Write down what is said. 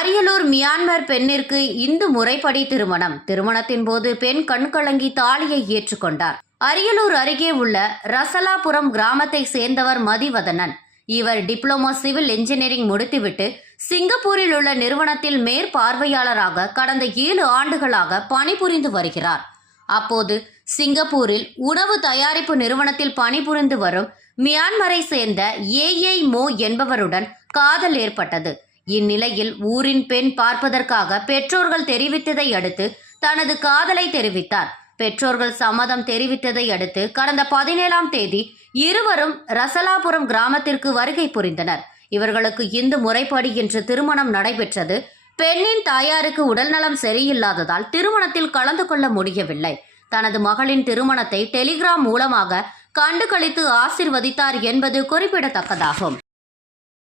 Ariyalur Myanmar பெண்ணிற்கு இந்து முறைப்படி திருமணம். திருமணத்தின் போது பெண் கண்கலங்கி தாலியை ஏற்றுக்கொண்டார் அரியலூர் அருகே உள்ள ரசலாபுரம் கிராமத்தை சேர்ந்தவர் மதிவதனன். இவர் டிப்ளமோ சிவில் இன்ஜினியரிங் முடித்துவிட்டு சிங்கப்பூரில் உள்ள நிறுவனத்தில் மேற்பார்வையாளராக கடந்த ஏழு ஆண்டுகளாக பணிபுரிந்து வருகிறார். அப்போது சிங்கப்பூரில் உணவு தயாரிப்பு நிறுவனத்தில் பணிபுரிந்து வரும் மியான்மரை சேர்ந்த ஏஐ மோ என்பவருடன் காதல் ஏற்பட்டது. இந்நிலையில் ஊரின் பெண் பார்ப்பதற்காக பெற்றோர்கள் தெரிவித்ததை அடுத்து தனது காதலை தெரிவித்தார். பெற்றோர்கள் சம்மதம் தெரிவித்ததை அடுத்து கடந்த பதினேழாம் தேதி இருவரும் ரசலாபுரம் கிராமத்திற்கு வருகை புரிந்தனர். இவர்களுக்கு இந்து முறைப்படி இன்று திருமணம் நடைபெற்றது. பெண்ணின் தாயாருக்கு உடல்நலம் சரியில்லாததால் திருமணத்தில் கலந்து கொள்ள முடியவில்லை. தனது மகளின் திருமணத்தை டெலிகிராம் மூலமாக கண்டுகளித்து ஆசிர்வதித்தார் என்பது குறிப்பிடத்தக்கதாகும்.